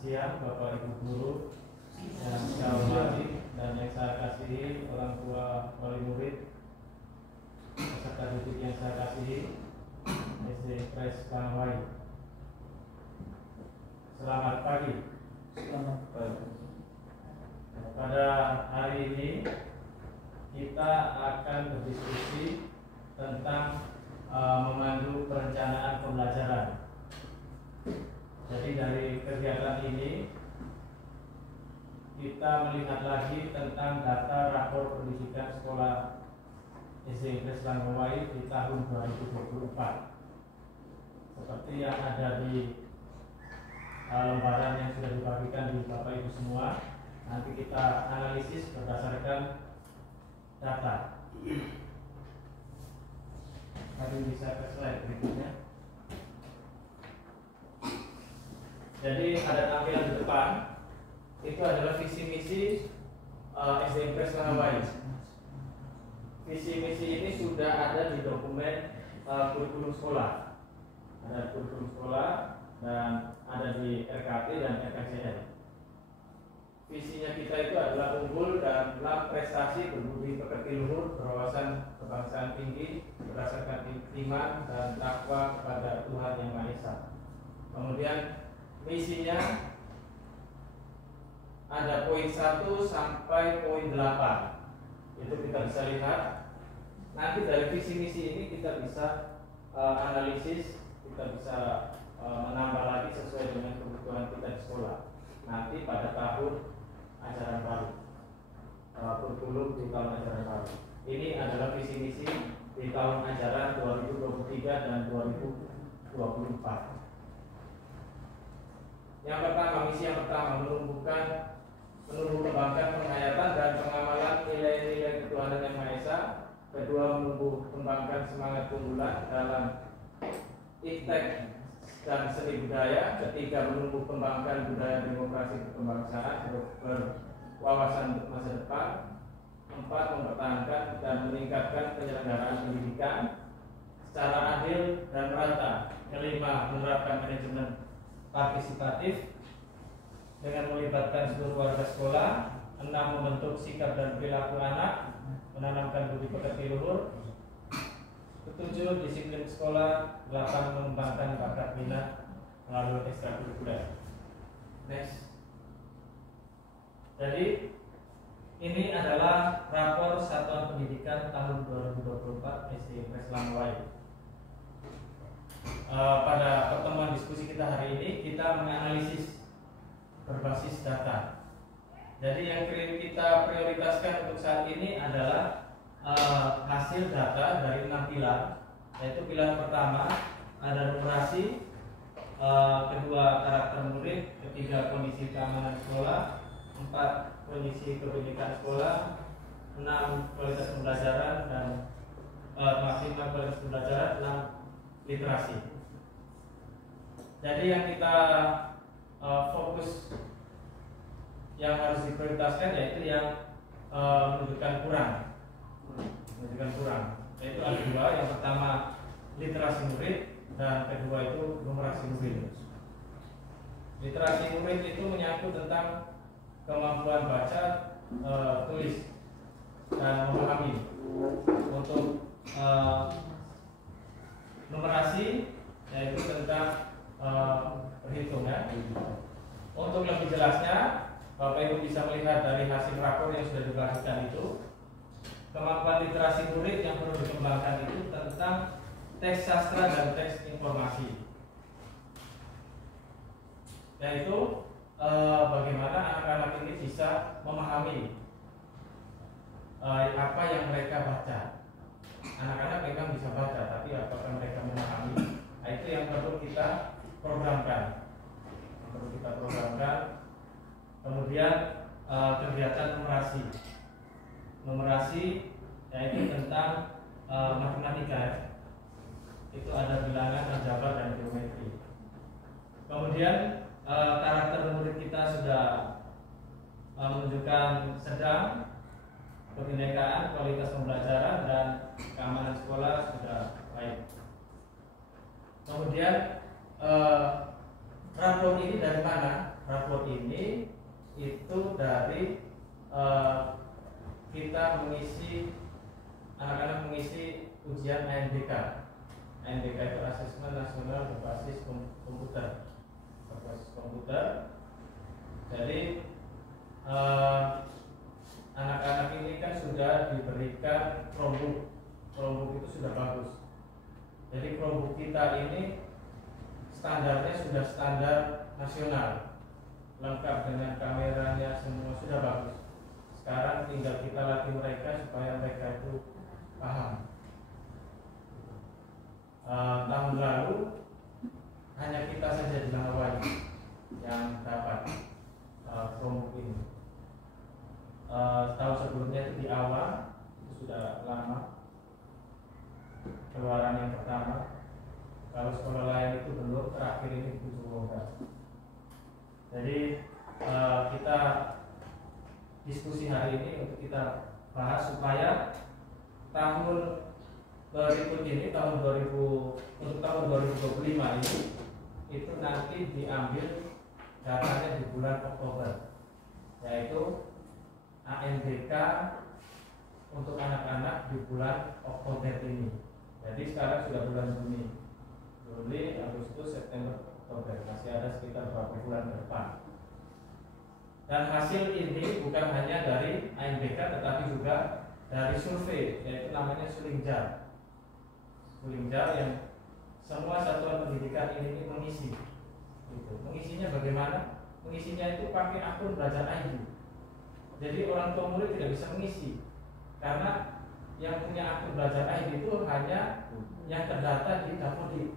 siang Bapak Ibu guru yang saya hormati dan yang saya kasihi, orang tua wali murid, peserta didik yang saya kasihi, SD Impres Langwai. Selamat pagi. Selamat pagi. Pada hari ini kita akan berdiskusi tentang memandu perencanaan pembelajaran. Jadi dari kegiatan ini kita melihat lagi tentang data rapor pendidikan sekolah SD Impres Langwai di tahun 2024. Seperti yang ada di lembaran yang sudah dibagikan di Bapak Ibu semua, nanti kita analisis berdasarkan data. Mari bisa ke slide berikutnya. Jadi ada tampilan di depan, itu adalah visi misi SD Impres Langwai. Visi misi ini sudah ada di dokumen kurikulum sekolah, ada kurikulum sekolah dan ada di RKP dan RKCN. Visinya kita itu adalah unggul dalam prestasi berbudi pekerti luhur, berwawasan kebangsaan tinggi, berdasarkan iman dan takwa kepada Tuhan Yang Maha Esa. Kemudian misinya ada poin 1 sampai poin 8. Itu kita bisa lihat. Nanti dari visi misi ini kita bisa analisis, kita bisa menambah lagi sesuai dengan kebutuhan kita di sekolah. Nanti pada tahun ajaran baru, kurikulum di tahun ajaran baru. Ini adalah visi misi di tahun ajaran 2023 dan 2024. Yang pertama, misi yang pertama menumbuh kembangkan penghayatan dan pengamalan nilai-nilai ketuhanan Yang Maha Esa. Kedua, menumbuh kembangkan semangat keunggulan dalam iptek dan seni budaya. Ketiga, menumbuh kembangkan budaya demokrasi kebangsaan berwawasan untuk masa depan. 4, mempertahankan dan meningkatkan penyelenggaraan pendidikan secara adil dan merata. 5, menerapkan manajemen partisipatif dengan melibatkan seluruh warga sekolah. 6, membentuk sikap dan perilaku anak, menanamkan budi pekerti luhur. 7, disiplin sekolah. 8, mengembangkan bakat minat melalui ekstrakurikuler. Next. Jadi ini adalah rapor Satuan Pendidikan tahun 2024 SD Impres Langwai. Pada pertemuan diskusi kita hari ini kita menganalisis berbasis data. Jadi yang kita prioritaskan untuk saat ini adalah hasil data dari 6 pilar. Yaitu pilar pertama ada numerasi, kedua karakter murid, ketiga kondisi keamanan sekolah, 4 kondisi kebinekaan sekolah, 6 kualitas pembelajaran dan maksimal kualitas pembelajaran, 6 literasi. Jadi yang kita fokus yang harus diprioritaskan yaitu yang menunjukkan kurang, yaitu ada 2. Yang pertama literasi murid dan kedua itu numerasi murid. Literasi murid itu menyangkut tentang kemampuan baca, tulis dan memahami. Untuk numerasi yaitu tentang perhitungan. Untuk lebih jelasnya Bapak Ibu bisa melihat dari hasil rapor yang sudah dibagikan itu. Kemampuan literasi murid yang perlu dikembangkan itu tentang teks sastra dan teks informasi, yaitu bagaimana anak-anak ini bisa memahami apa yang mereka baca. Anak-anak memang bisa baca, tapi apakah mereka memahami? Itu yang perlu kita programkan. Kemudian kegiatan numerasi yaitu tentang matematika. Itu ada bilangan, aljabar dan geometri. Kemudian karakter murid kita sudah menunjukkan sedang, kebinekaan, kualitas pembelajaran dan keamanan sekolah sudah baik. Kemudian rapor ini dari mana? Rapor anak-anak mengisi ujian ANBK. ANBK itu Asesmen Nasional Berbasis Komputer. Jadi anak-anak ini kan sudah diberikan Chromebook. Chromebook itu sudah bagus. Jadi Chromebook kita ini standarnya sudah standar nasional, lengkap dengan kameranya, semua sudah bagus. Sekarang tinggal kita latih mereka supaya mereka itu paham. Tahun lalu hanya kita saja di Langkawi yang dapat Chromebook ini. Tahun sebelumnya itu di awal itu sudah lama keluaran yang pertama. Kalau sekolah lain itu belum, terakhir ini di Sumbawa. Jadi kita diskusi hari ini untuk kita bahas supaya tahun berikut ini, untuk tahun 2025 ini itu nanti diambil datanya di bulan Oktober, yaitu ANBK untuk anak-anak di bulan Oktober ini. Jadi sekarang sudah bulan Juli, Agustus, September, Oktober, masih ada sekitar beberapa bulan ke depan. Dan hasil ini bukan hanya dari ANBK tetapi juga dari survei, yaitu namanya Sulingjal yang semua satuan pendidikan ini mengisi. Mengisinya bagaimana? Mengisinya itu pakai akun Belajar ID. Jadi orang tua murid tidak bisa mengisi karena yang punya akun Belajar ID itu hanya yang terdata di Dapodik,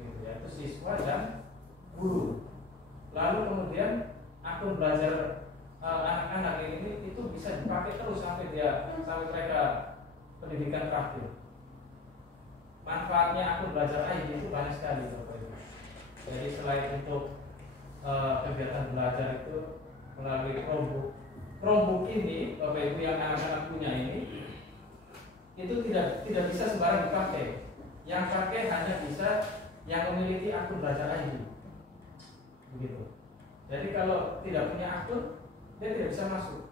yaitu siswa dan guru. Lalu kemudian akun belajar anak-anak ini itu bisa dipakai terus sampai mereka pendidikan terakhir. Manfaatnya akun Belajar ID itu banyak sekali, Bapak Ibu. Jadi selain untuk kegiatan belajar itu melalui Chromebook ini, Bapak Ibu yang anak-anak punya ini, itu tidak bisa sembarang dipakai. Yang pakai hanya bisa yang memiliki akun Belajar ID. Begitu. Jadi kalau tidak punya akun, dia tidak bisa masuk,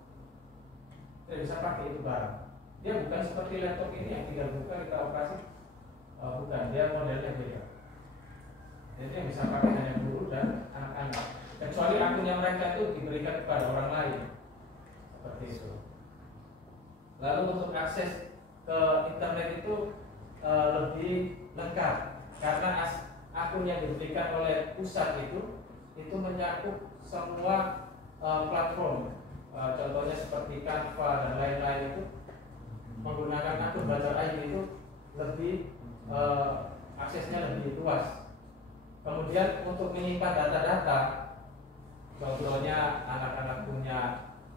tidak bisa pakai itu barang. Dia bukan seperti laptop ini yang tinggal buka kita operasi. Bukan, dia modelnya beda. Jadi yang bisa pakai hanya guru dan anak-anak. Kecuali akunnya mereka itu diberikan kepada orang lain, seperti itu. Lalu untuk akses ke internet itu lebih lengkap karena akun yang diberikan oleh pusat itu mencakup semua platform. Contohnya seperti Canva dan lain-lain itu menggunakan akun Belajar ID itu lebih aksesnya lebih luas. Kemudian untuk menyimpan data-data, contohnya anak-anak punya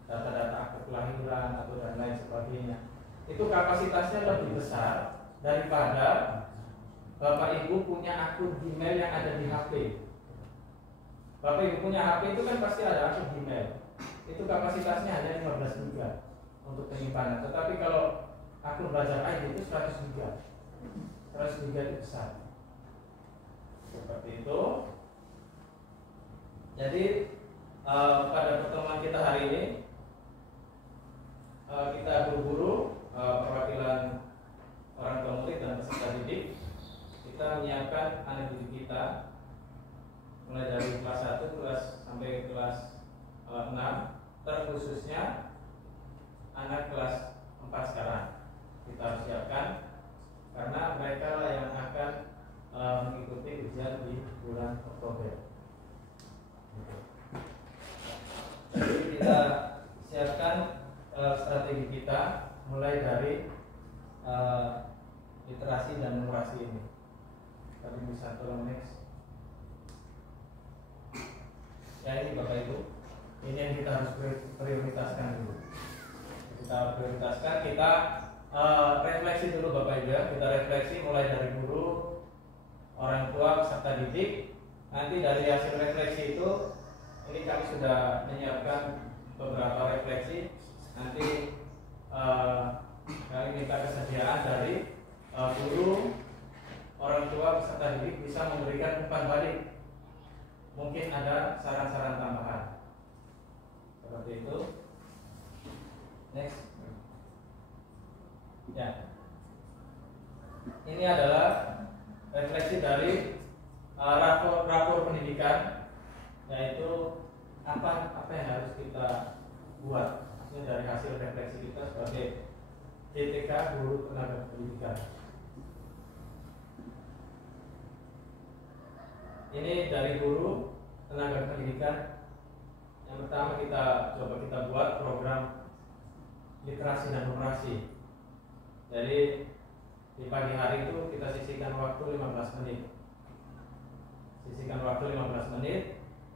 data-data akte kelahiran atau dan lain sebagainya, itu kapasitasnya lebih besar daripada Bapak Ibu punya akun Gmail yang ada di HP. Bapak Ibu punya HP itu kan pasti ada akun Gmail. Itu kapasitasnya hanya 15 GB untuk penyimpanan. Tetapi kalau akun Belajar ID itu 100 GB. 100 GB itu besar. Seperti itu. Jadi pada pertemuan kita hari ini kita berburu perwakilan orang tua murid dan peserta didik. Kita menyiapkan anak didik kita mulai dari kelas 1 sampai kelas 6, terkhususnya anak kelas 4 sekarang kita harus siapkan karena mereka lah yang akan mengikuti ujian di bulan Oktober. Jadi kita siapkan strategi kita mulai dari literasi dan numerasi ini. Tapi bisa tolong next. Ya ini Bapak Ibu, ini yang kita harus prioritaskan dulu. Kita prioritaskan, kita refleksi dulu Bapak Ibu ya. Kita refleksi mulai dari guru, orang tua, peserta didik. Nanti dari hasil refleksi itu, ini kami sudah menyiapkan beberapa refleksi. Nanti kami minta kesediaan dari guru, orang tua, peserta didik bisa memberikan umpan balik. Mungkin ada saran-saran tambahan seperti itu. Next. Ya, ini adalah refleksi dari rapor pendidikan, yaitu apa yang harus kita buat. Ini dari hasil refleksi kita sebagai GTK, guru tenaga pendidikan. Ini dari guru tenaga pendidikan. Yang pertama kita buat program literasi dan numerasi. Jadi di pagi hari itu kita sisihkan waktu 15 menit.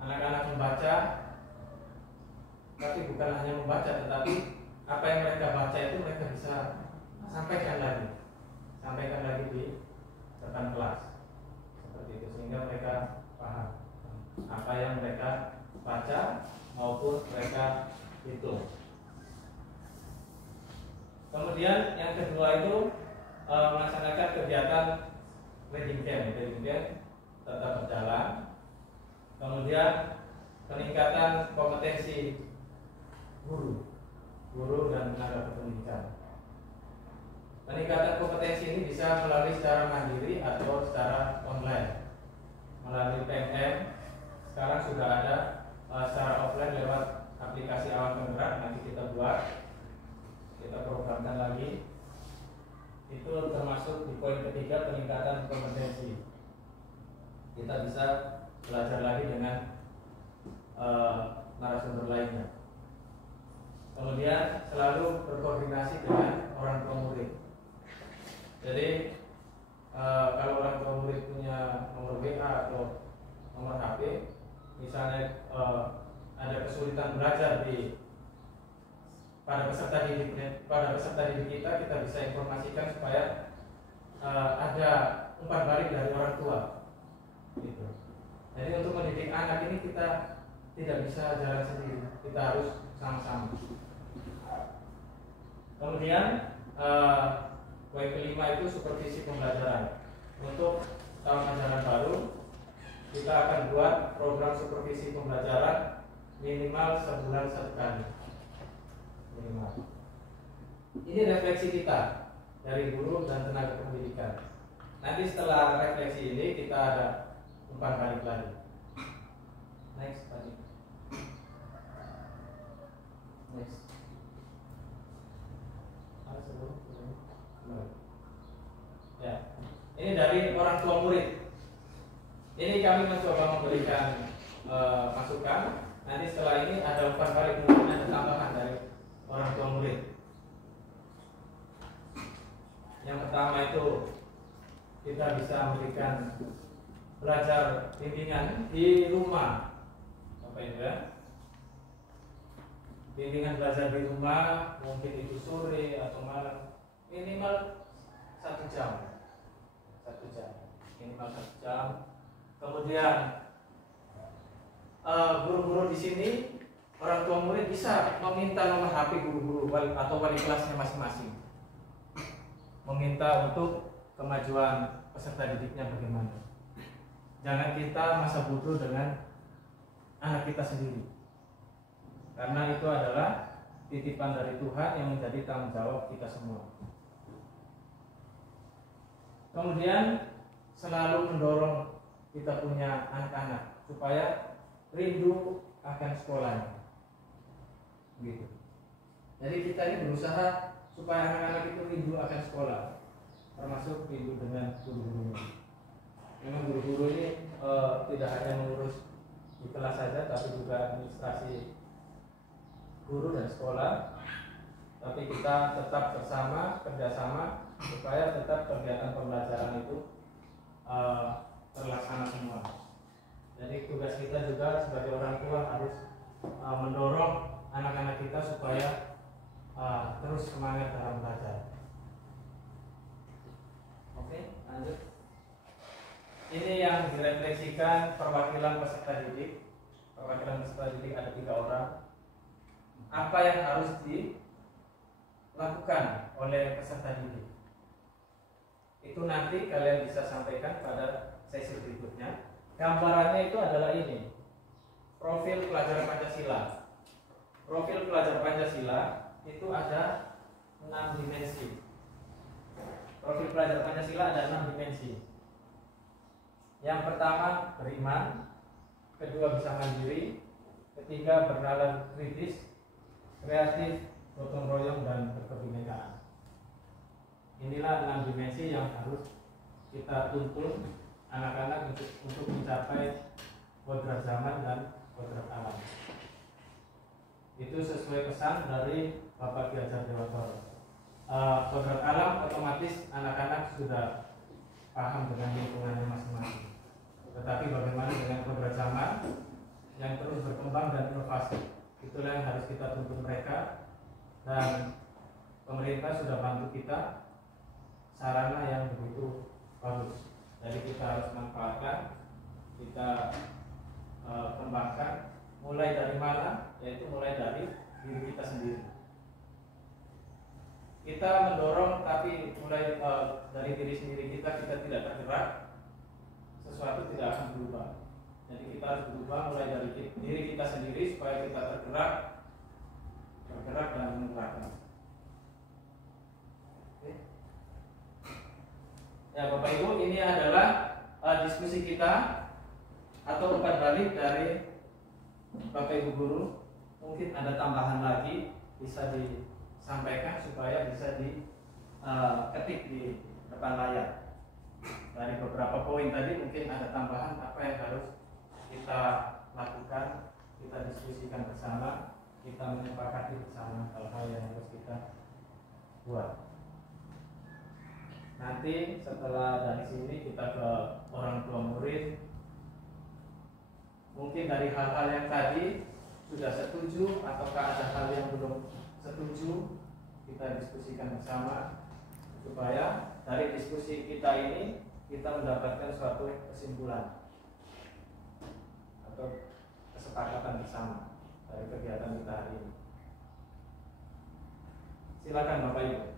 Anak-anak membaca, tapi bukan hanya membaca, tetapi apa yang mereka baca itu mereka bisa sampaikan lagi di depan kelas, seperti itu, sehingga mereka paham apa yang mereka baca maupun mereka hitung. Kemudian yang kedua itu melaksanakan kegiatan reading camp tetap berjalan. Kemudian peningkatan kompetensi guru dan tenaga pendidikan. Peningkatan kompetensi ini bisa melalui secara mandiri atau secara online. Melalui PMM, sekarang sudah ada secara offline lewat aplikasi Awan Penggerak. Nanti kita programkan lagi. Itu termasuk di poin ketiga, peningkatan kompetensi. Kita bisa belajar lagi dengan narasumber lainnya. Kemudian selalu berkoordinasi dengan orang tua murid. Jadi kalau orang tua murid punya nomor WA atau nomor HP, misalnya ada kesulitan belajar pada peserta didik kita bisa informasikan supaya ada umpan balik dari orang tua. Gitu. Jadi untuk mendidik anak ini kita tidak bisa jalan sendiri, kita harus sama-sama. Kemudian poin kelima itu supervisi pembelajaran. Untuk tahun ajaran baru kita akan buat program supervisi pembelajaran minimal sebulan sekali. Minimal. Ini refleksi kita dari guru dan tenaga pendidikan. Nanti setelah refleksi ini kita ada umpan balik lagi. Next. Ya, ini dari orang tua murid. Ini kami mencoba memberikan masukan. Nanti setelah ini ada umpan balik, mungkin ada tambahan dari orang tua murid. Yang pertama itu kita bisa memberikan belajar bimbingan di rumah, Bapak Ibu ya. Bimbingan belajar di rumah, mungkin itu sore atau malam, minimal 1 jam. Minimal 1 jam. Kemudian guru-guru di sini, orang tua murid bisa meminta nomor HP guru-guru atau wali kelasnya masing-masing, meminta untuk kemajuan peserta didiknya bagaimana. Jangan kita masa bodoh dengan anak kita sendiri, karena itu adalah titipan dari Tuhan yang menjadi tanggung jawab kita semua. Kemudian selalu mendorong kita punya anak-anak supaya rindu akan sekolahnya, gitu. Jadi kita ini berusaha supaya anak-anak itu rindu akan sekolah, termasuk rindu dengan guru-gurunya. Memang guru-guru ini tidak hanya mengurus di kelas saja, tapi juga administrasi guru dan sekolah. Tapi kita tetap kerjasama supaya tetap kegiatan pembelajaran itu terlaksana semua. Jadi tugas kita juga sebagai orang tua harus mendorong anak-anak kita supaya terus semangat dalam belajar. Oke, lanjut. Ini yang direfleksikan perwakilan peserta didik. Perwakilan peserta didik ada 3 orang. Apa yang harus dilakukan oleh peserta didik? Itu nanti kalian bisa sampaikan pada sesi berikutnya. Gambarannya itu adalah ini. Profil pelajar Pancasila. Profil pelajar Pancasila itu ada 6 dimensi. belajar Pancasila ada 6 dimensi. Yang pertama beriman, kedua bisa mandiri, ketiga bernalar kritis, kreatif, gotong royong, dan berkebinekaan. Inilah 6 dimensi yang harus kita tuntun anak-anak untuk mencapai kodrat zaman dan kodrat alam. Itu sesuai pesan dari Bapak Ki Hajar Dewantara. Kodrat alam otomatis anak-anak sudah paham dengan lingkungannya masing-masing. Tetapi bagaimana dengan kodrat zaman yang terus berkembang dan inovasi? Itulah yang harus kita tuntun mereka, dan pemerintah sudah bantu kita sarana yang begitu bagus. Jadi kita harus manfaatkan, kita kembangkan. Mulai dari mana? Yaitu mulai dari diri kita sendiri. Kita mendorong, tapi mulai dari diri sendiri kita tidak tergerak, sesuatu tidak akan berubah. Jadi kita harus berubah mulai dari diri kita sendiri supaya kita tergerak dan menggerakkan. Ya Bapak Ibu, ini adalah diskusi kita atau umpan balik dari Bapak Ibu guru. Mungkin ada tambahan lagi bisa disampaikan supaya bisa diketik di depan layar. Dari beberapa poin tadi mungkin ada tambahan apa yang harus kita lakukan, kita diskusikan bersama, kita menyepakati bersama hal-hal yang harus kita buat. Nanti setelah dari sini kita ke orang tua murid. Mungkin dari hal-hal yang tadi sudah setuju ataukah ada hal yang belum setuju, kita diskusikan bersama supaya dari diskusi kita ini kita mendapatkan suatu kesimpulan atau kesepakatan bersama dari kegiatan kita hari ini. Silakan Bapak Ibu.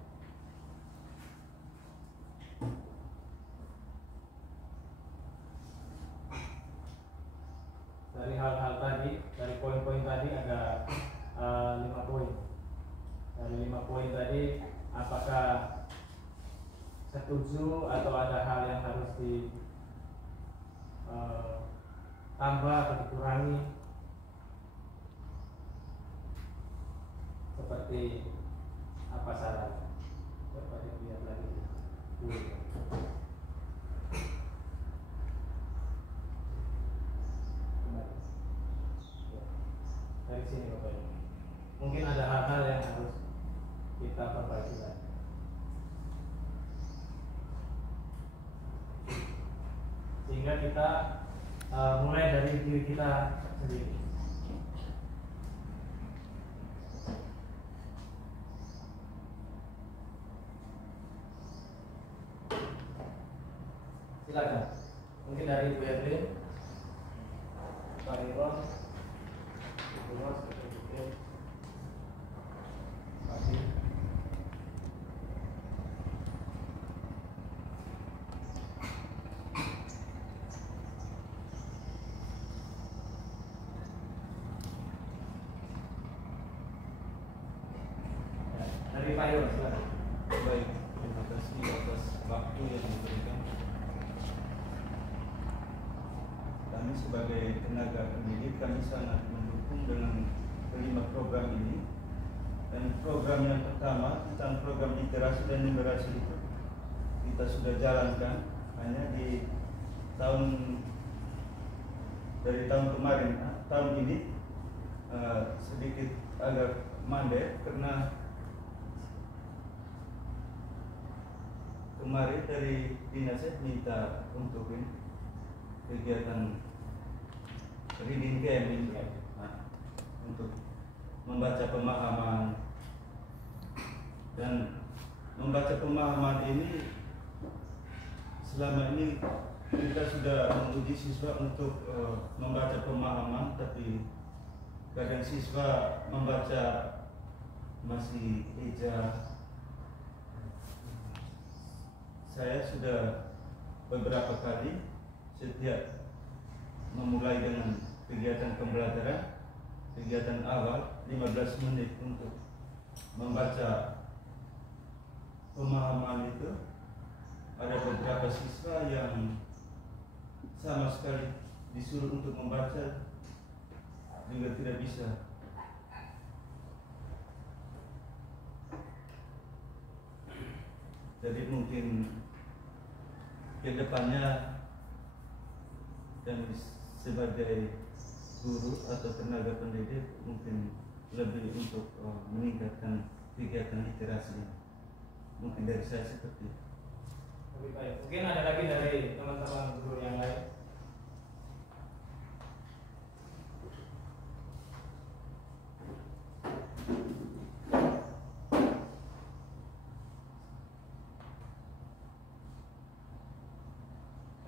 Dari hal-hal tadi, dari poin-poin tadi ada 5 poin. Dari 5 poin tadi, apakah setuju atau ada hal yang harus ditambah atau dikurangi? Seperti apa sarannya? Coba lihat lagi. Dari sini Bapak Ibu. Mungkin ada hal-hal yang harus kita perbaiki lagi. Sehingga kita mulai dari diri kita sendiri. Silakan. Mungkin dari Bu Edwin, Pak Iron, Bu Ros, Pagi. Dari Pak Iron, silakan. Baik, terima kasih atas waktu yang diberikan. Kami sebagai tenaga pendidik, kami sangat mendukung dengan kelima program ini. Dan program yang pertama tentang program literasi dan numerasi itu kita sudah jalankan hanya di dari tahun kemarin. Tahun ini sedikit agak mandek karena kemarin dari dinasnya minta untuk kegiatan reading camp ini, untuk membaca pemahaman, dan membaca pemahaman ini selama ini kita sudah menguji siswa untuk membaca pemahaman, tapi kadang siswa membaca masih eja. Saya sudah beberapa kali setiap memulai dengan kegiatan pembelajaran, kegiatan awal 15 menit untuk membaca pemahaman itu, ada beberapa siswa yang sama sekali disuruh untuk membaca juga tidak bisa. Jadi mungkin ke depannya dan sebagai guru atau tenaga pendidik mungkin lebih untuk meningkatkan kegiatan literasi. Mungkin dari saya seperti itu. Lebih baik. Mungkin ada lagi dari teman-teman guru yang lain.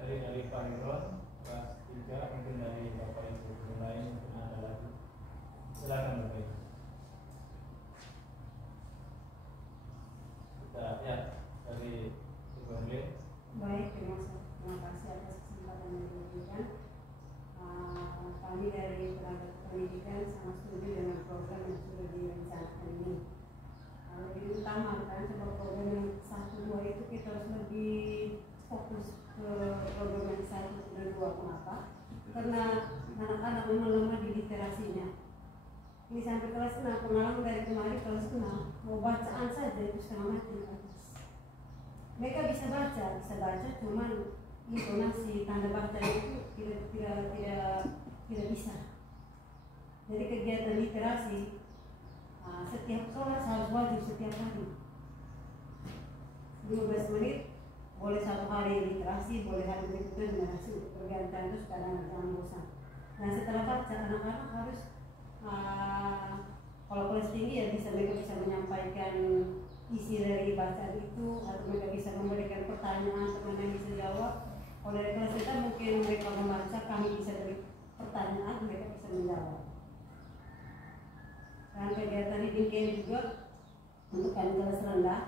Dari Pak Irwan, kelas 3, mungkin dari Bapak Ibu guru lain, mungkin ada lagi. Silakan Bapak Ibu. Kita ya dari Ibu Herlin. Baik, terima kasih atas kesempatan yang diberikan. Kami dari tenaga pendidikan sangat setuju dengan program yang sudah direncanakan ini. Lebih utamakan sebab program yang 1-2 itu kita harus lebih fokus ke program yang 1 dan 2. Kenapa? Karena anak-anak memang lemah di literasinya. Ini sampai kelas 6, pengalaman dari kemarin kelas 6, mau bacaan saja itu setengah mati. Mereka bisa baca, cuman intonasi tanda baca itu tidak bisa. Jadi kegiatan literasi setiap kelas harus wajib setiap hari 15 menit, boleh 1 hari literasi, boleh hari berikutnya literasi, pergantian itu sekarang jangan bosan. Nah setelah baca anak-anak harus kalau kelas tinggi ya mereka bisa menyampaikan isi dari bacaan itu, atau mereka bisa memberikan pertanyaan teman yang bisa jawab. Kalau dari kelas kita mungkin mereka membaca, kami bisa beri pertanyaan, mereka bisa menjawab. Dan kegiatan ini juga untuk kami kelas rendah.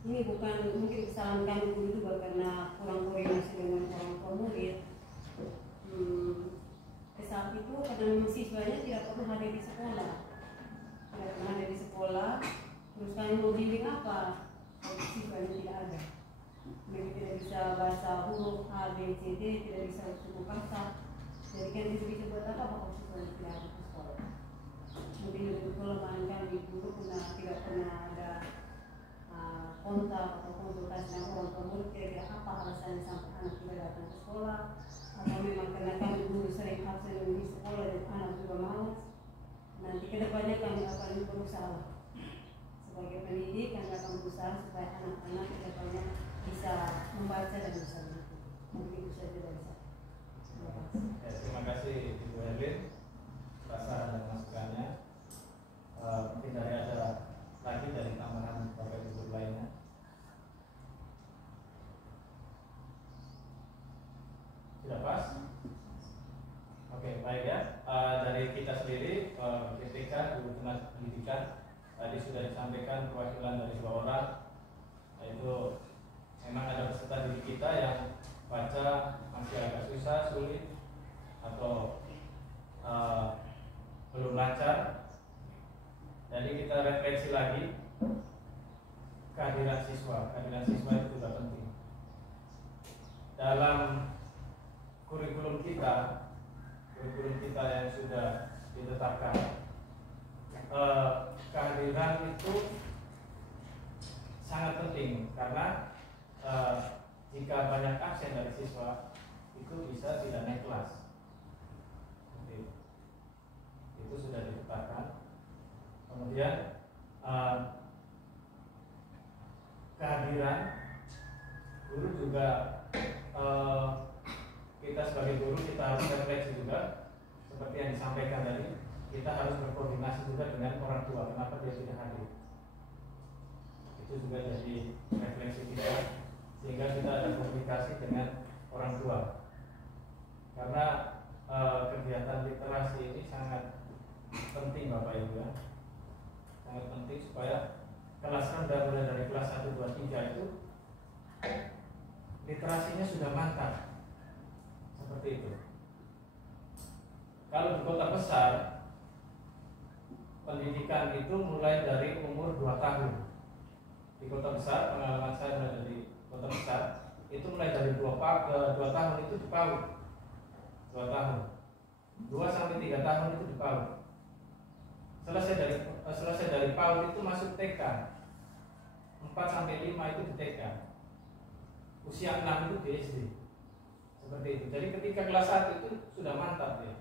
Ini bukan mungkin kesalahan kami dulu juga karena kurang koordinasi dengan orang tua murid. Saat itu karena siswanya tidak pernah hadir di sekolah, terus kami mau bimbing apa? Siswanya tidak ada. Mereka tidak bisa baca huruf A, B, C, D, tidak bisa suku kata. Jadi kan itu bisa buat apa kalau siswanya tidak ada di sekolah? Mungkin itu kelemahan kami dulu karena tidak pernah ada kontak atau konsultasi dengan orang tua murid, kira-kira apa alasannya sampai anak tidak datang ke sekolah, atau memang karena kami dulu sering absen di sekolah dan anak juga malas. Nanti kedepannya kami akan berusaha sebagai pendidik, kami akan berusaha supaya anak-anak kedepannya bisa membaca dan bisa berbuku. Mungkin itu saja dari saya. Terima kasih. Terima kasih Ibu Herlin atas saran dan masukannya. Mungkin ada lagi dari tambahan Bapak Ibu guru lainnya. Sudah pas? Oke, baik ya. Dari kita sendiri, ketika guru tenaga pendidikan tadi sudah disampaikan perwakilan dari 2 orang, yaitu memang ada peserta didik kita yang baca masih agak susah, sulit, atau belum lancar. Jadi kita refleksi lagi kehadiran siswa. Kehadiran siswa itu juga penting dalam kurikulum kita yang sudah ditetapkan. Kehadiran itu sangat penting karena jika banyak absen dari siswa itu bisa tidak naik kelas. Itu sudah ditetapkan. Kemudian kehadiran guru juga kita sebagai guru kita harus refleksi juga seperti yang disampaikan tadi, kita harus berkoordinasi juga dengan orang tua kenapa dia tidak hadir. Itu juga jadi refleksi kita sehingga kita ada komunikasi dengan orang tua karena kegiatan literasi ini sangat penting Bapak Ibu ya. Sangat penting supaya kelas rendah mulai dari kelas 1, 2, 3 itu literasinya sudah mantap. Seperti itu. Kalau di kota besar pendidikan itu mulai dari umur 2 tahun. Di kota besar pengalaman saya dari kota besar itu mulai dari 2 tahun itu di PAUD, 2 tahun, 2 sampai 3 tahun itu di PAUD. Selesai dari PAUD itu masuk TK, 4 sampai 5 itu di TK, usia 6 itu di SD, seperti itu. Jadi ketika kelas 1 itu sudah mantap ya,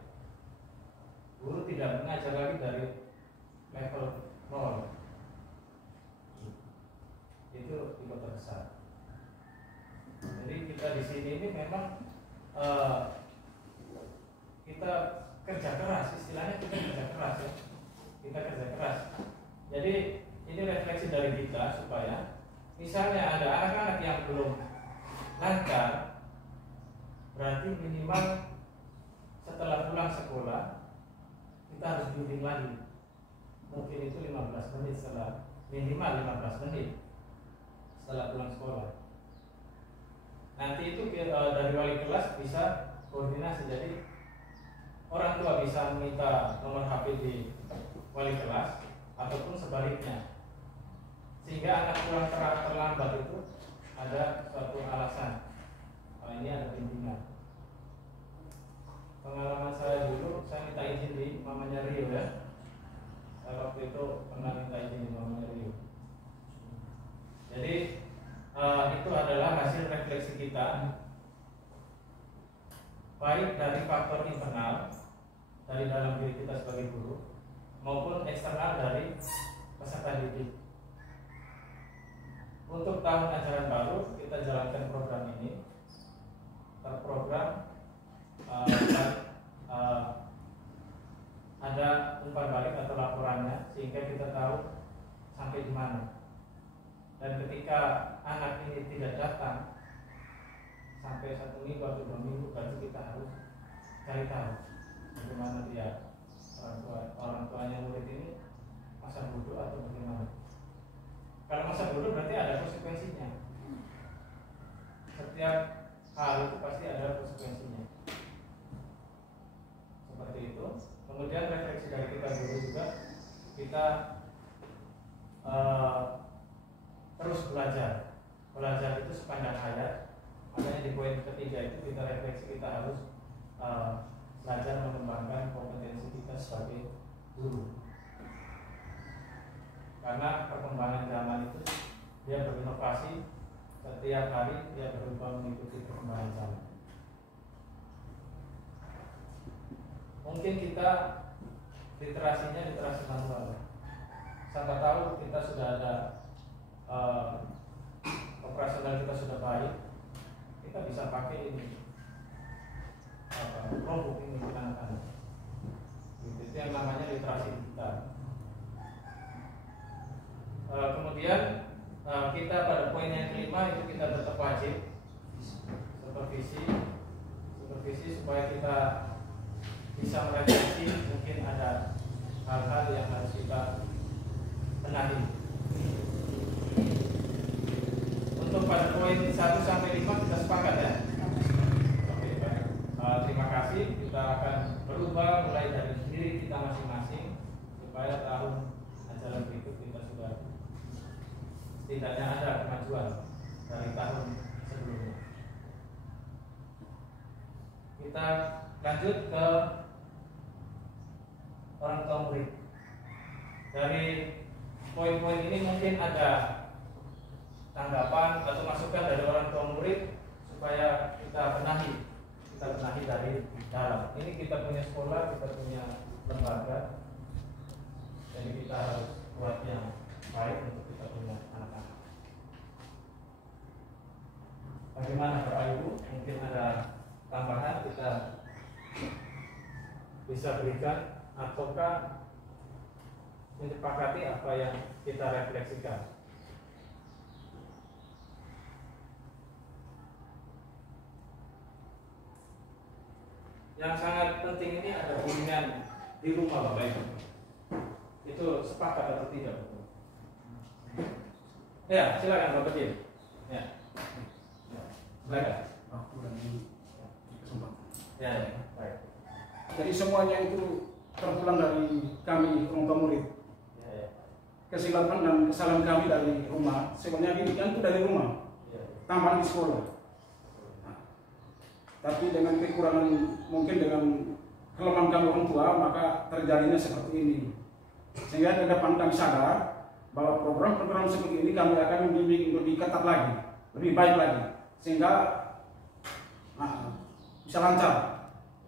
guru tidak mengajar lagi dari level 0. Itu di kota besar. Jadi kita di sini ini memang kita kerja keras, istilahnya kita kerja keras ya. Kita kerja keras. Jadi ini refleksi dari kita supaya misalnya ada anak-anak yang belum lancar, berarti minimal setelah pulang sekolah kita harus bimbing lagi. Mungkin itu 15 menit setelah, minimal 15 menit setelah pulang sekolah. Nanti itu dari wali kelas bisa koordinasi. Jadi orang tua bisa meminta nomor HP di wali kelas ataupun sebaliknya, sehingga anak pulang terlambat itu ada suatu alasan. Ini ada bimbingan. Pengalaman saya dulu, saya minta izin di mamanya Rio ya. Saya waktu itu pernah minta izin di mamanya Rio. Jadi itu adalah hasil refleksi kita, baik dari faktor internal dari dalam diri kita sebagai guru maupun eksternal dari peserta didik. Untuk tahun ajaran baru kita jalankan program ini, terprogram dan ada umpan balik atau laporannya sehingga kita tahu sampai di mana. Dan ketika anak ini tidak datang sampai 1 minggu atau 2 minggu, berarti kita harus cari tahu bagaimana dia, orang tuanya murid ini masa bodoh atau bagaimana. Kalau masa bodoh berarti ada konsekuensinya. Setiap hal itu pasti ada konsekuensinya. Seperti itu. Kemudian refleksi dari kita guru juga, kita terus belajar itu sepanjang hayat. Makanya di poin ketiga itu kita refleksi, kita harus belajar mengembangkan kompetensi kita sebagai guru. Karena perkembangan zaman itu dia berinovasi, setiap hari dia berubah mengikuti perkembangan zaman. Mungkin kita literasinya literasi manual. Sampai tahu kita sudah ada operasional kita sudah baik, kita bisa pakai ini Chromebook ini untuk anak-anak. Itu yang namanya literasi digital. Kemudian kita pada poin yang kelima itu kita tetap wajib supervisi supaya kita bisa merefleksi, mungkin ada hal-hal yang harus kita benahi. Untuk pada poin 1 sampai 5 kita sepakat ya. Oke, baik. Terima kasih. Kita akan berubah mulai dari diri kita masing-masing supaya tahun ajaran berikut kita sudah setidaknya ada kemajuan dari tahun sebelumnya. Kita lanjut ke orang tua murid. Dari poin-poin ini mungkin ada tanggapan atau masukan dari orang tua murid supaya kita benahi dari dalam. Ini kita punya sekolah, kita punya lembaga, jadi kita harus buat yang baik untuk kita punya anak-anak. Bagaimana Bapak Ibu? Mungkin ada tambahan kita bisa berikan ataukah menyepakati apa yang kita refleksikan. Yang sangat penting ini ada bimbingan di rumah Bapak Ibu. Itu sepakat atau tidak? Ya, silakan Bapak Jim. Ya. Silakan. Aku lagi kesempatan. Ya, baik. Jadi semuanya itu terpulang dari kami orang tua murid. Ya. Kesilapan dan kesalahan kami dari rumah. Sebenarnya didikan itu dari rumah. Ya. tambahan di sekolah. Nah, tapi dengan kekurangan, mungkin dengan kelemahan kami orang tua, maka terjadinya seperti ini. Sehingga ke depan kami sadar bahwa program-program seperti ini kami akan membimbing lebih ketat lagi, lebih baik lagi, sehingga bisa lancar.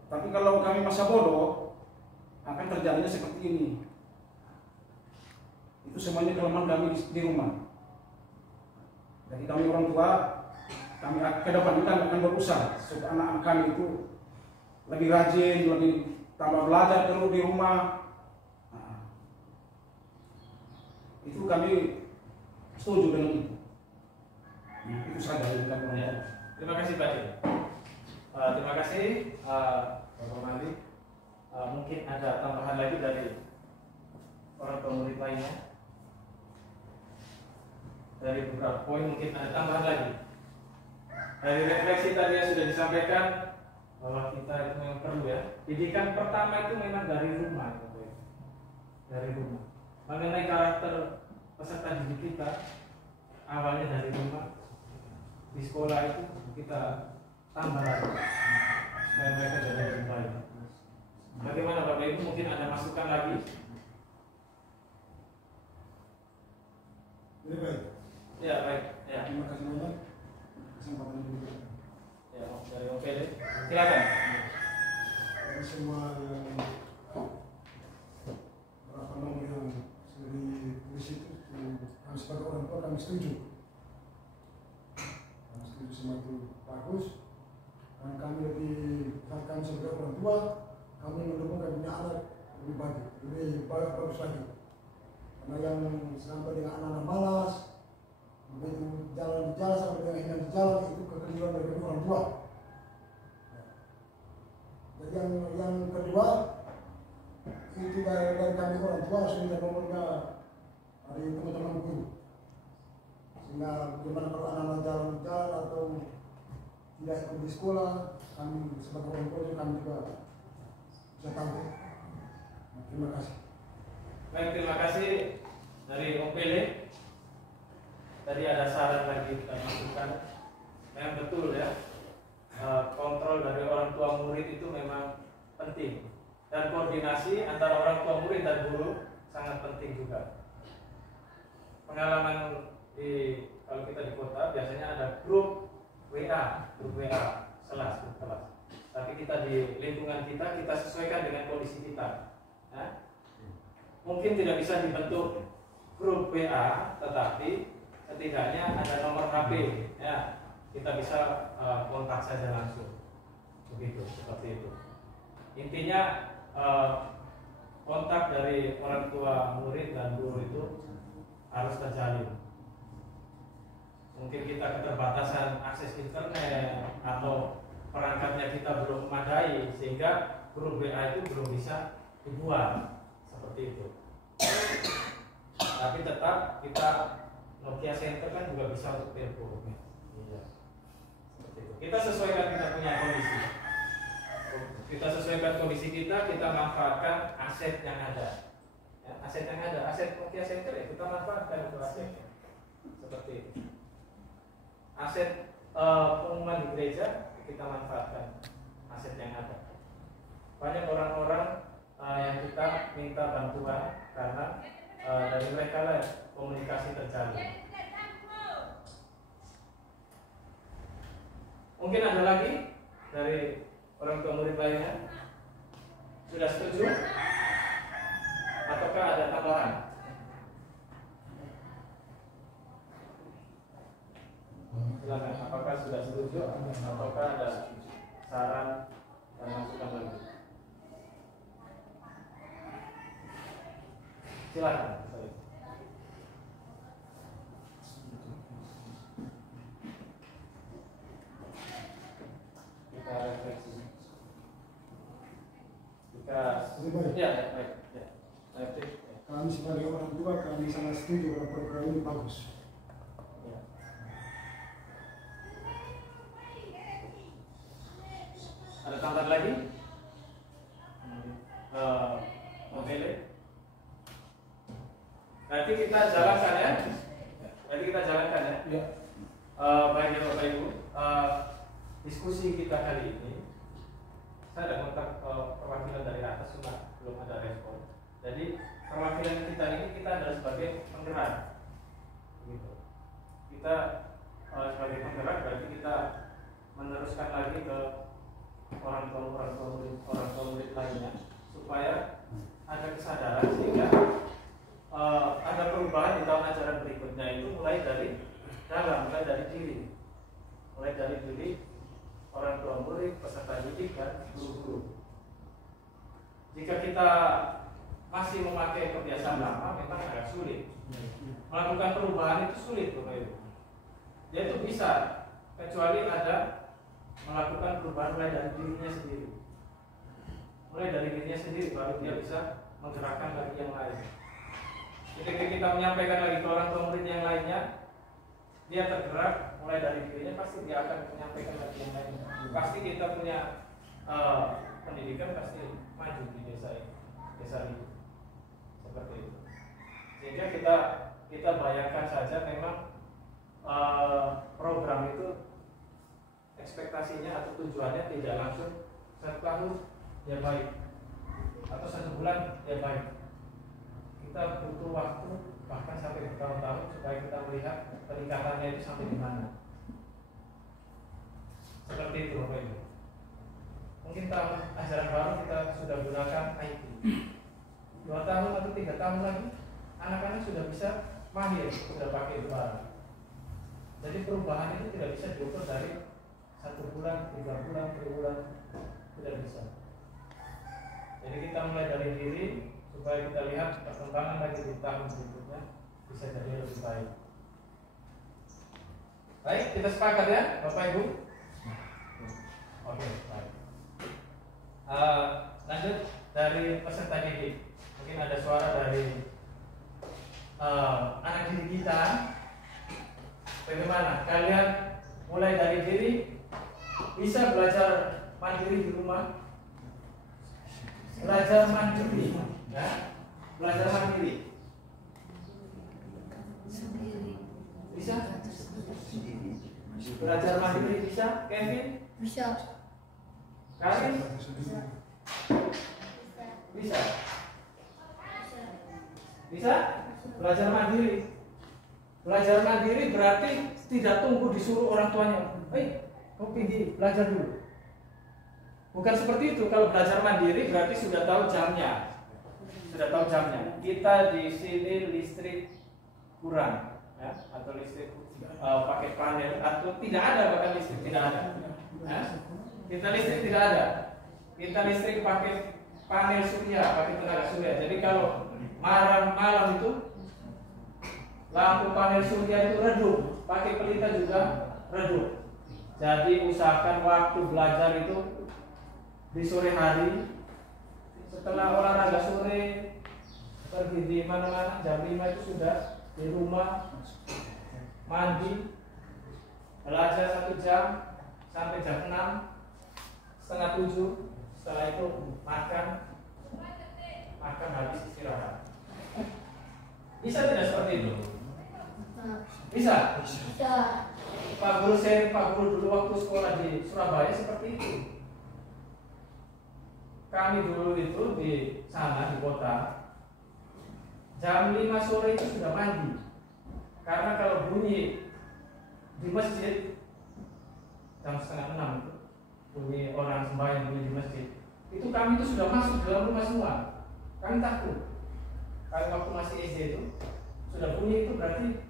Tapi kalau kami masa bodoh, akan terjadinya seperti ini. Itu semuanya kelemahan kami di rumah. Jadi kami orang tua, kami ke depan ini kami akan berusaha supaya anak-anak kami itu lebih rajin, lebih tambah belajar terus di rumah. Nah, itu kami setuju dengan itu. Itu saja yang kami orang tua. Terima kasih Pak Cik. Terima kasih Bapak Mali. Mungkin ada tambahan lagi dari orang tua murid lainnya. Dari beberapa poin mungkin ada tambahan lagi. Dari refleksi tadi yang sudah disampaikan bahwa kita itu memang perlu ya. Didikan pertama itu memang dari rumah, dari rumah. Mengenai karakter peserta didik kita, awalnya dari rumah. Di sekolah itu kita tambah lagi supaya mereka jadi lebih baik. Bagaimana Bapak Ibu, mungkin ada masukan lagi? Lebih baik. Ya baik. Ya. Terima kasih banyak kesempatan ini. Ya, dari OPD. Silakan. Dari semua yang berapa nomor yang sudah ditulis itu, kami sebagai orang tua kami setuju. Kami setuju semua itu bagus. Dan kami kami sebagai orang tua, kami mendukung kami punya anak lebih bagus lagi. Karena yang sampai dengan anak-anak malas, begitu jalan di jalan sampai dengan ingat di jalan, itu kekeliruan dari orang tua. Jadi yang kedua itu dari kami orang tua harus minta nomornya dari teman-teman guru, sehingga bagaimana kalau anak-anak jalan atau tidak ikut di sekolah, kami sebagai orang tua kami juga bisa tahu. Terima kasih. Baik, terima kasih dari OPD. Tadi ada saran lagi kita masukkan. Memang betul ya, kontrol dari orang tua murid itu memang penting, dan koordinasi antara orang tua murid dan guru sangat penting juga. Pengalaman kalau kita di kota biasanya ada grup WA kelas. Tapi kita di lingkungan kita sesuaikan dengan kondisi kita. Ya. Mungkin tidak bisa dibentuk grup WA, tetapi setidaknya ada nomor HP, ya kita bisa kontak saja langsung, begitu, seperti itu. Intinya kontak dari orang tua murid dan guru itu harus terjalin. Mungkin kita keterbatasan akses internet atau perangkatnya kita belum memadai sehingga grup WA itu belum bisa dibuat, seperti itu. Tapi tetap kita Nokia Center kan juga bisa untuk telepon. Iya. Seperti itu. Kita sesuaikan kita punya kondisi. Kita sesuaikan kondisi kita manfaatkan aset yang ada. Ya, aset yang ada, aset Nokia Center ya kita manfaatkan untuk asetnya. Seperti itu. Aset pengumuman di gereja kita manfaatkan aset yang ada. Banyak orang-orang yang kita minta bantuan karena dari mereka lah komunikasi terjalin. Mungkin ada lagi dari orang tua murid lainnya? Sudah setuju? Ataukah ada tambahan? Silakan. Apakah sudah setuju? Ataukah ada saran dan masukan lagi? Silakan. Kita refleksi. Ya, baik. Ya. Kami sebagai orang tua kami sangat setuju bahwa program ini bagus. Ya. Ada tambahan lagi? Oke. Nanti kita jalankan ya. Nanti kita jalankan ya. Ya. Baik ya Bapak Ibu, diskusi kita kali ini saya ada kontak perwakilan dari atas, cuma belum ada respon. Jadi perwakilan kita ini kita adalah sebagai penggerak, gitu. Kita sebagai penggerak berarti kita meneruskan lagi ke orang tua murid lainnya supaya ada kesadaran sehingga ada perubahan di tahun ajaran berikutnya itu mulai dari dalam, mulai dari diri orang tua murid, peserta didik dan guru-guru. Jika kita masih memakai kebiasaan lama memang agak sulit. Melakukan perubahan itu sulit Bapak Ibu. Dia itu bisa kecuali ada melakukan perubahan mulai dari dirinya sendiri. Mulai dari dirinya sendiri baru dia bisa menggerakkan lagi yang lain. Ketika kita menyampaikan lagi ke orang tua murid yang lainnya, dia tergerak mulai dari dirinya, pasti dia akan menyampaikan lagi yang lainnya. Pasti kita punya pendidikan pasti maju di desa ini seperti itu. Sehingga kita bayangkan saja memang program itu ekspektasinya atau tujuannya tidak langsung 1 tahun ya baik atau 1 bulan ya baik. Kita butuh waktu bahkan sampai bertahun-tahun supaya kita melihat peningkatannya itu sampai di mana. Seperti itu Bapak Ibu. Mungkin tahun ajaran baru kita sudah gunakan IT. 2 tahun atau 3 tahun lagi anak-anak sudah bisa mahir, sudah pakai barang. Jadi perubahan itu tidak bisa diukur dari 1 bulan, 3 bulan, 3 bulan, tidak bisa. Jadi kita mulai dari diri supaya kita lihat perkembangan lagi di tahun berikutnya bisa jadi lebih baik. Baik, kita sepakat ya Bapak Ibu. Oke, baik. Lanjut dari peserta didik. Mungkin ada suara dari anak didik kita. Bagaimana? Kalian mulai dari diri bisa belajar mandiri di rumah. Belajar mandiri, ya? Belajar mandiri. Bisa? Belajar mandiri bisa? Kevin? Bisa. Karin? Bisa? Bisa? Belajar mandiri. Belajar mandiri berarti tidak tunggu disuruh orang tuanya. Kau pergi belajar dulu. Bukan seperti itu. Kalau belajar mandiri berarti sudah tahu jamnya. Sudah tahu jamnya. Kita di sini listrik kurang, ya? Atau listrik pakai panel atau tidak ada, bahkan listrik tidak ada. Ya? Kita listrik tidak ada. Kita listrik pakai panel surya, pakai tenaga surya. Jadi kalau malam itu lampu panel surya itu redup, pakai pelita juga redup. Jadi usahakan waktu belajar itu di sore hari, setelah olahraga sore, pergi di mana-mana, jam 5 itu sudah di rumah, mandi, belajar 1 jam sampai jam 6, setengah 7. Setelah itu makan habis istirahat. Bisa tidak seperti itu? Bisa? Bisa. Pak Guru sharing, Pak Guru dulu waktu sekolah di Surabaya seperti itu. Kami dulu itu di sana, di kota, jam 5 sore itu sudah mandi. Karena kalau bunyi di masjid jam setengah 6 itu bunyi orang sembahyang bunyi di masjid, itu kami itu sudah masuk dalam rumah semua. Kami takut. Kami waktu masih SD itu sudah bunyi, itu berarti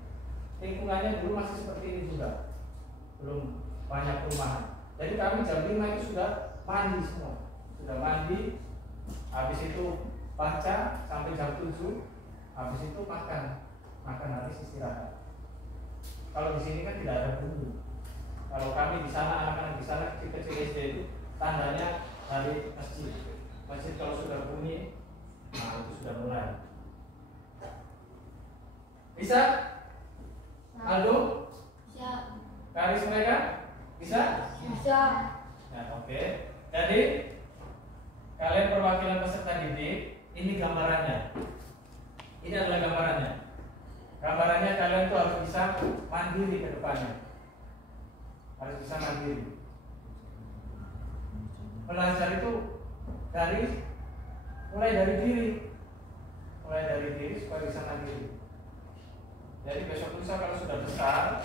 lingkungannya dulu masih seperti ini juga, belum banyak perumahan. Jadi kami jam 5 itu sudah mandi semua. Sudah mandi, habis itu baca sampai jam 7, habis itu makan habis istirahat. Kalau di sini kan tidak ada bunyi. Kalau kami di sana, anak-anak di sana kecil-kecil SD itu tandanya dari masjid. Masjid kalau sudah bunyi, nah itu sudah mulai. Bisa? Aldo? Bisa. Karis mereka? Bisa? Bisa. Nah, oke. Jadi kalian perwakilan peserta didik, ini gambarannya. Ini adalah gambarannya. Gambarannya kalian tuh harus bisa mandiri ke depannya. harus bisa mandiri. Belajar itu mulai dari diri supaya bisa mandiri. Jadi besok lusa kalau sudah besar,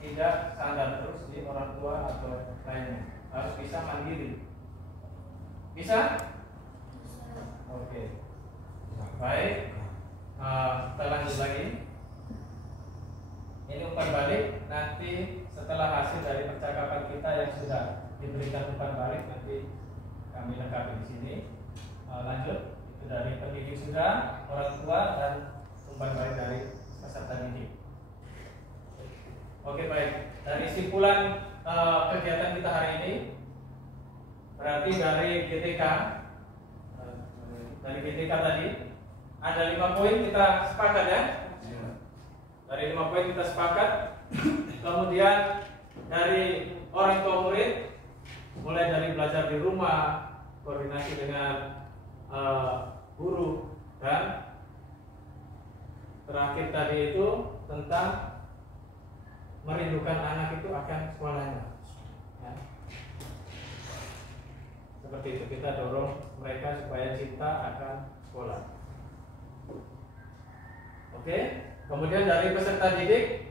tidak sandar terus di orang tua atau lainnya, harus bisa mandiri. Bisa? Oke. Baik. Kita lanjut lagi. Ini umpan balik. Nanti setelah hasil dari percakapan kita yang sudah diberikan umpan balik, nanti kami lengkapi di sini. Lanjut. Itu dari pendidik sudah, orang tua, dan umpan balik dari peserta didik. Oke, baik. Dari simpulan kegiatan kita hari ini, berarti dari GTK tadi ada 5 poin kita sepakat ya. Dari 5 poin kita sepakat. Kemudian dari orang tua murid, mulai dari belajar di rumah, koordinasi dengan guru, dan terakhir tadi itu tentang merindukan anak itu akan sekolahnya. Ya. Seperti itu, kita dorong mereka supaya cinta akan sekolah. Oke. Kemudian dari peserta didik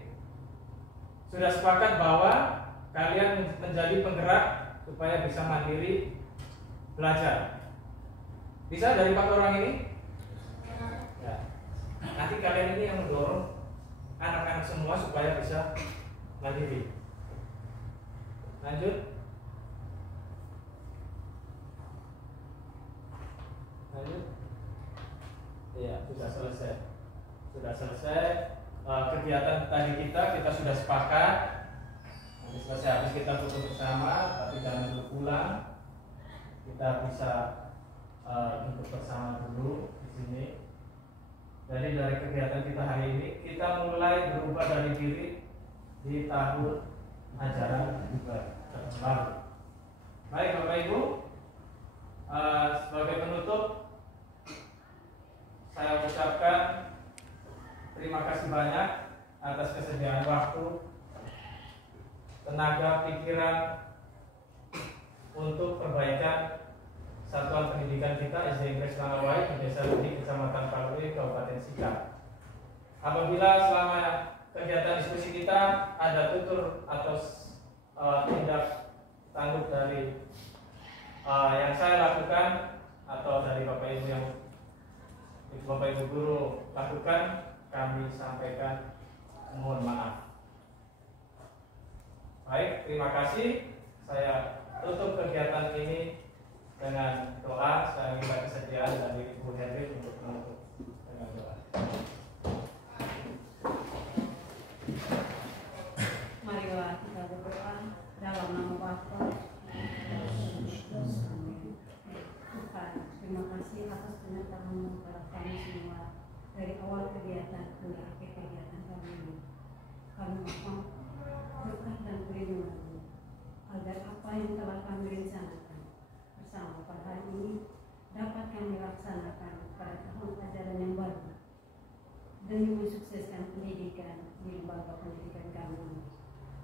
sudah sepakat bahwa kalian menjadi penggerak supaya bisa mandiri belajar. Bisa dari 4 orang ini? Ya. Nanti kalian ini yang mendorong anak-anak semua supaya bisa mandiri. Lanjut. Iya, sudah selesai kegiatan tadi kita sudah sepakat. Nanti selesai habis kita foto bersama, tapi jangan dulu pulang. Kita bisa duduk bersama dulu di sini. Jadi dari kegiatan kita hari ini, kita mulai berubah dari diri di tahun ajaran baru. Baik Bapak Ibu, sebagai penutup, saya ucapkan terima kasih banyak atas kesediaan waktu, tenaga, pikiran untuk perbaikan Satuan Pendidikan kita SD Inggris Langawai di Desa Ludi, Kecamatan Palui, Kabupaten Sika. Apabila selama kegiatan diskusi kita ada tutur atau tindak tangguh dari yang saya lakukan atau dari Bapak Ibu yang Bapak Ibu guru lakukan, kami sampaikan mohon maaf. Baik, terima kasih. Saya tutup kegiatan ini dengan doa. Saya minta kesediaan dari Ibu Henry untuk menutup dengan doa. Marilah kita berdoa dalam nama Bapa. Tuhan, terima kasih atas penyertaan-Mu kepada kami semua dari awal kegiatan hingga akhir kegiatan kami ini. Kami mohon berkat dan perlindungan-Mu agar apa yang telah kami rencanakan bersama pada hari ini dapat kami laksanakan pada tahun ajaran yang baru demi mensukseskan pendidikan di lembaga pendidikan kami.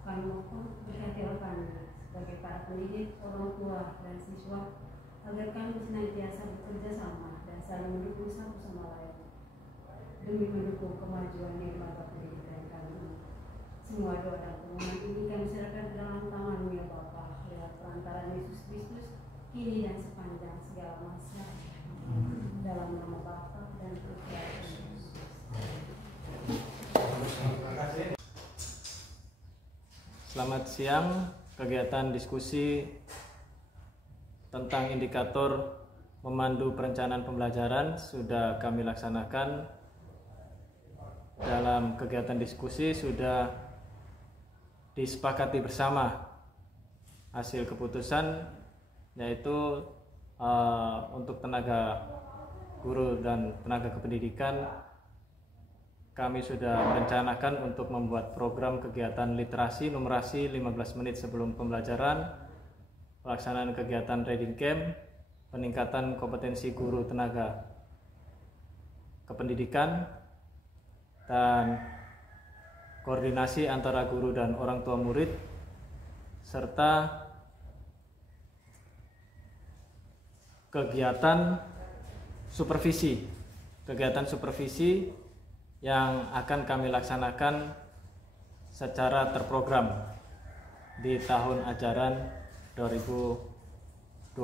Kami mohon berkatilah kami sebagai para pendidik, orang tua, dan siswa agar kami senantiasa bekerja sama dan saling mendukung satu sama lain demi mendukung kemajuan di lembaga pendidikan kami. Semua doa dan permohonan ini kami serahkan ke dalam tangan-Mu ya Bapa, lewat perantaraan Yesus Kristus, kini dan sepanjang segala masa. Dalam nama Bapa dan Putra dan Roh Kudus. Terima kasih. Selamat siang. Kegiatan diskusi tentang indikator memandu perencanaan pembelajaran sudah kami laksanakan. Dalam kegiatan diskusi sudah disepakati bersama hasil keputusan, yaitu untuk tenaga guru dan tenaga kependidikan, kami sudah merencanakan untuk membuat program kegiatan literasi numerasi 15 menit sebelum pembelajaran, pelaksanaan kegiatan reading camp, peningkatan kompetensi guru tenaga kependidikan, dan koordinasi antara guru dan orang tua murid, serta kegiatan supervisi yang akan kami laksanakan secara terprogram di tahun ajaran 2024-2025.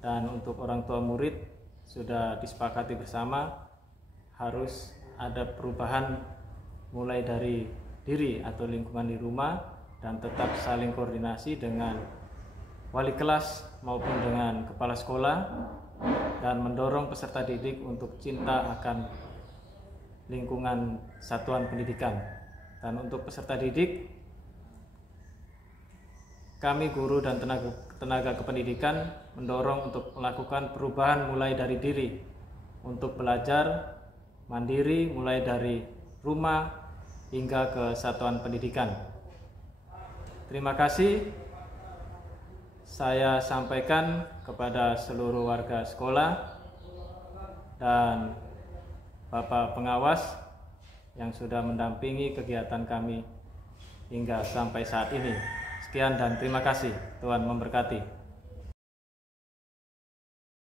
Dan untuk orang tua murid sudah disepakati bersama harus ada perubahan mulai dari diri atau lingkungan di rumah, dan tetap saling koordinasi dengan wali kelas maupun dengan kepala sekolah, dan mendorong peserta didik untuk cinta akan lingkungan satuan pendidikan. Dan untuk peserta didik, kami guru dan tenaga kependidikan mendorong untuk melakukan perubahan mulai dari diri, untuk belajar mandiri mulai dari rumah hingga ke satuan pendidikan. Terima kasih saya sampaikan kepada seluruh warga sekolah dan Bapak pengawas yang sudah mendampingi kegiatan kami hingga sampai saat ini. Sekian dan terima kasih. Tuhan memberkati.